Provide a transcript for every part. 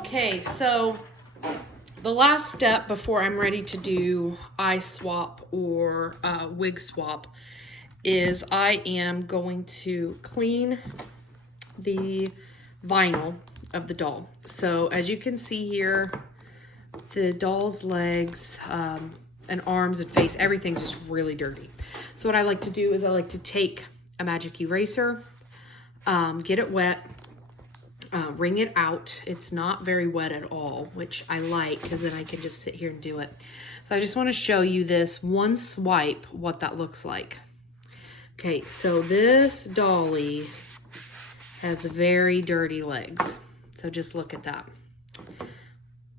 Okay, so the last step before I'm ready to do eye swap or wig swap is I am going to clean the vinyl of the doll. So as you can see here, the doll's legs and arms and face, everything's just really dirty. So what I like to do is I like to take a magic eraser, get it wet, wring it out. It's not very wet at all, which I like because then I can just sit here and do it. So I just want to show you this one swipe, what that looks like. Okay, so this dolly has very dirty legs. So just look at that.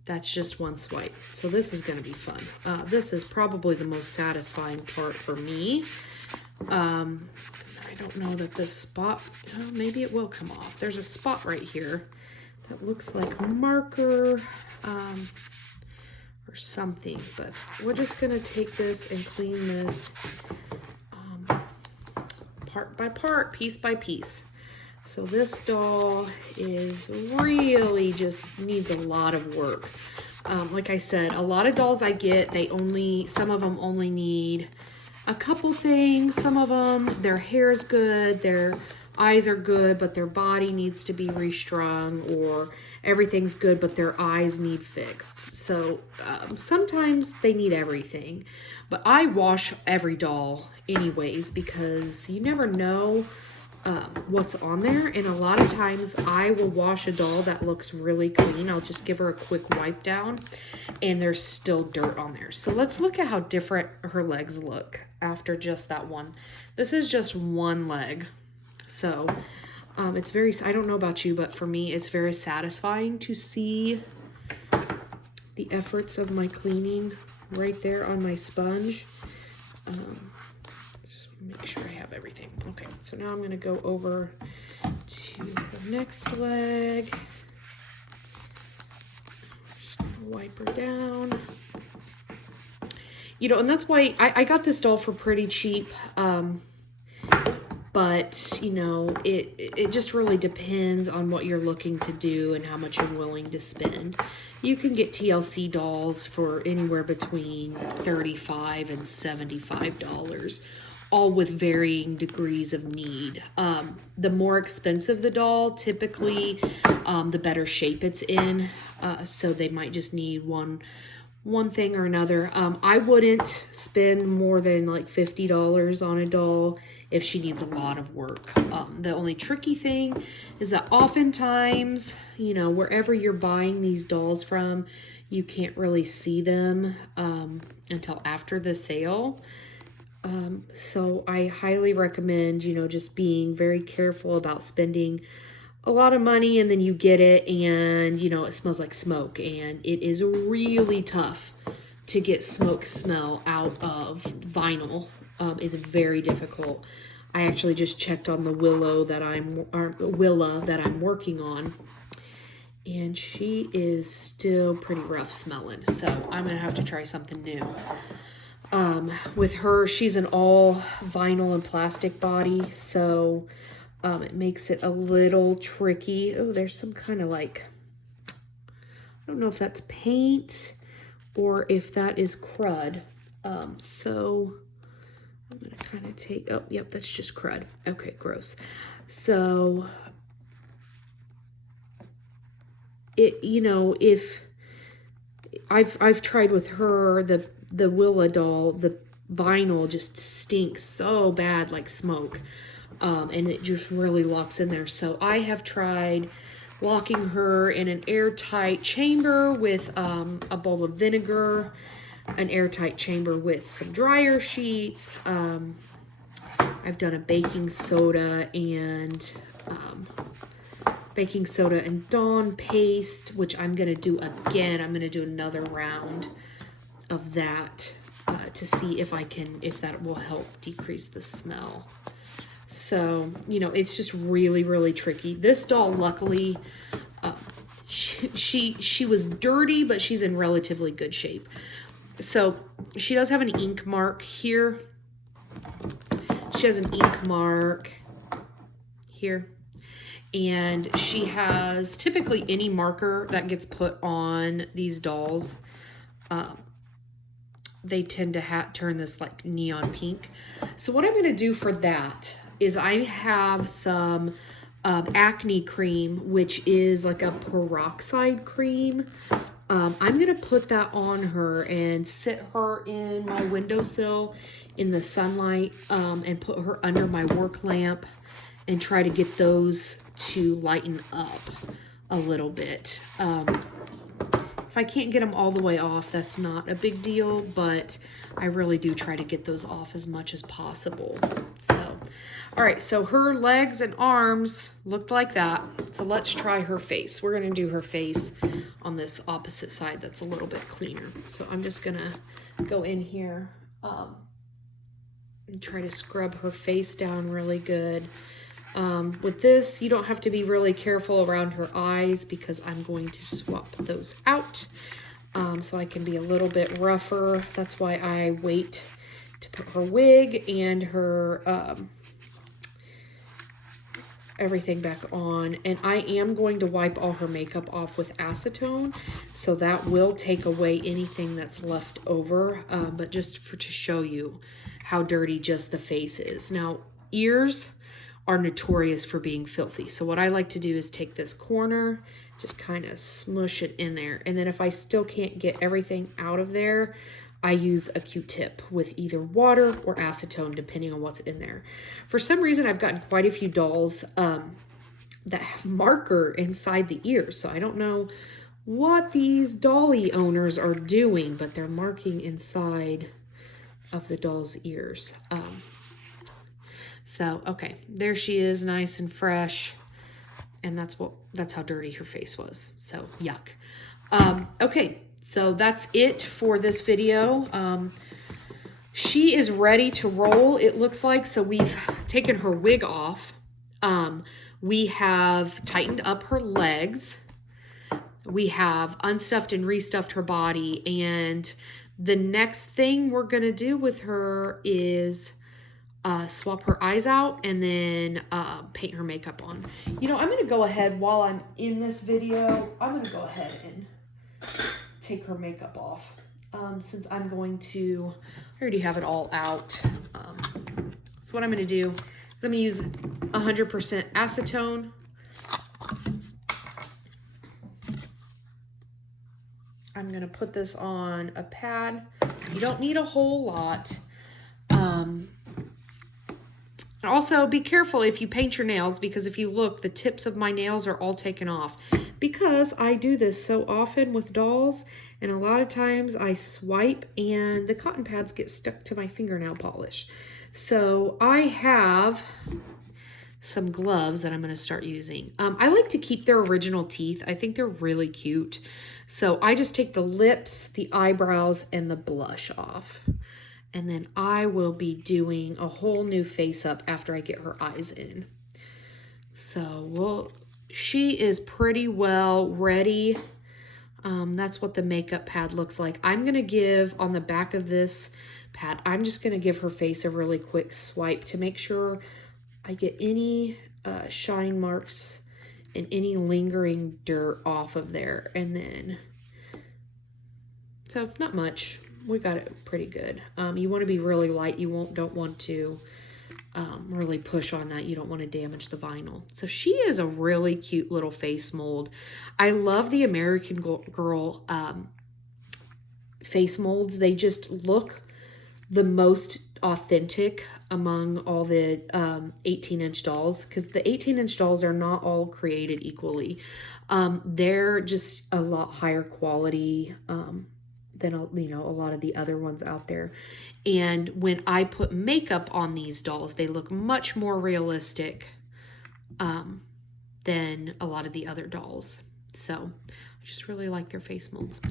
That's just one swipe. So this is going to be fun. This is probably the most satisfying part for me. I don't know that this spot, well, maybe it will come off. There's a spot right here that looks like marker or something, but we're just going to take this and clean this part by part, piece by piece. So this doll is really just needs a lot of work. Like I said, a lot of dolls I get, some of them only need a couple things. Some of them, their hair's good, their eyes are good, but their body needs to be restrung, or everything's good, but their eyes need fixed. So sometimes they need everything. But I wash every doll anyways, because you never know what's on there, and a lot of times I will wash a doll that looks really clean. I'll just give her a quick wipe down and there's still dirt on there. So let's look at how different her legs look after just that one. This is just one leg. So it's very, I don't know about you, but for me it's very satisfying to see the efforts of my cleaning right there on my sponge. Make sure I have everything. Okay, so now I'm going to go over to the next leg. Just going to wipe her down. You know, and that's why I got this doll for pretty cheap. But, you know, it just really depends on what you're looking to do and how much you're willing to spend. You can get TLC dolls for anywhere between $35 and $75. All with varying degrees of need. The more expensive the doll, typically, the better shape it's in. So they might just need one thing or another. I wouldn't spend more than like $50 on a doll if she needs a lot of work. The only tricky thing is that oftentimes, you know, wherever you're buying these dolls from, you can't really see them until after the sale. So I highly recommend, you know, just being very careful about spending a lot of money and then you get it and, you know, it smells like smoke, and it is really tough to get smoke smell out of vinyl. It's very difficult. I actually just checked on the Willa that I'm working on, and she is still pretty rough smelling. So I'm going to have to try something new. With her, she's an all vinyl and plastic body, so it makes it a little tricky. Oh, there's some kind of like, I don't know if that's paint or if that is crud. So I'm going to kind of take, oh, yep, that's just crud. Okay, gross. So it, you know, if I've tried with her, the Willa doll, the vinyl just stinks so bad, like smoke, and it just really locks in there. So I have tried locking her in an airtight chamber with a bowl of vinegar, an airtight chamber with some dryer sheets. I've done a baking soda and Dawn paste, which I'm going to do again. I'm going to do another round of that to see if that will help decrease the smell. So, you know, it's just really, really tricky. This doll, luckily, she was dirty, but she's in relatively good shape. So she does have an ink mark here. She has an ink mark here. And she has typically any marker that gets put on these dolls. They tend to turn this like neon pink. So what I'm going to do for that is I have some acne cream, which is like a peroxide cream. I'm going to put that on her and sit her in my windowsill in the sunlight, and put her under my work lamp and try to get those to lighten up a little bit. If I can't get them all the way off, that's not a big deal, but I really do try to get those off as much as possible. So, all right, so her legs and arms looked like that. So let's try her face. We're gonna do her face on this opposite side that's a little bit cleaner. So I'm just gonna go in here and try to scrub her face down really good. With this, you don't have to be really careful around her eyes because I'm going to swap those out. So I can be a little bit rougher. That's why I wait to put her wig and her everything back on. And I am going to wipe all her makeup off with acetone. So that will take away anything that's left over. But just to show you how dirty just the face is. Now, ears are notorious for being filthy. So what I like to do is take this corner, just kind of smush it in there. And then if I still can't get everything out of there, I use a Q-tip with either water or acetone, depending on what's in there. For some reason, I've gotten quite a few dolls that have marker inside the ears. So I don't know what these dolly owners are doing, but they're marking inside of the doll's ears. So, okay, there she is, nice and fresh. And that's how dirty her face was. So, yuck. Okay, so that's it for this video. She is ready to roll, it looks like. So we've taken her wig off. We have tightened up her legs. We have unstuffed and restuffed her body. And the next thing we're going to do with her is swap her eyes out and then paint her makeup on. You know, I'm going to go ahead while I'm in this video, I'm going to go ahead and take her makeup off. Since I'm going to, I already have it all out. So what I'm going to do is I'm going to use 100% acetone. I'm going to put this on a pad. You don't need a whole lot. Also, be careful if you paint your nails, because if you look, the tips of my nails are all taken off. Because I do this so often with dolls, and a lot of times I swipe and the cotton pads get stuck to my fingernail polish. So I have some gloves that I'm going to start using. I like to keep their original teeth. I think they're really cute. So I just take the lips, the eyebrows, and the blush off. And then I will be doing a whole new face up after I get her eyes in. So she is pretty well ready. That's what the makeup pad looks like. I'm going to give on the back of this pad, I'm just going to give her face a really quick swipe to make sure I get any shine marks and any lingering dirt off of there. And then, so not much. We got it pretty good. You want to be really light. You don't want to really push on that. You don't want to damage the vinyl. So she is a really cute little face mold. I love the American Girl face molds. They just look the most authentic among all the 18-inch dolls, because the 18-inch dolls are not all created equally. They're just a lot higher quality than a lot of the other ones out there. And when I put makeup on these dolls, they look much more realistic than a lot of the other dolls. So I just really like their face molds.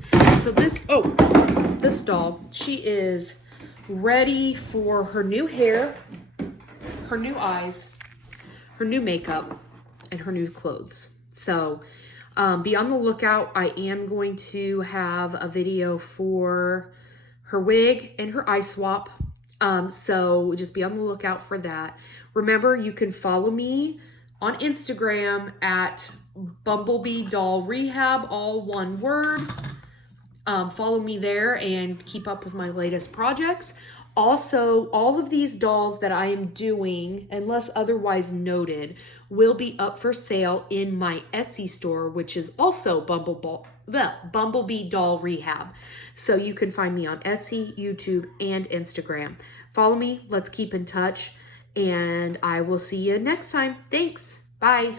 So this doll, she is ready for her new hair, her new eyes, her new makeup, and her new clothes. So be on the lookout. I am going to have a video for her wig and her eye swap. So just be on the lookout for that. Remember, you can follow me on Instagram at Bumblebee Doll Rehab, all one word. Follow me there and keep up with my latest projects. Also, all of these dolls that I am doing, unless otherwise noted, will be up for sale in my Etsy store, which is also Bumblebee Doll Rehab. So you can find me on Etsy, YouTube, and Instagram. Follow me. Let's keep in touch. And I will see you next time. Thanks. Bye.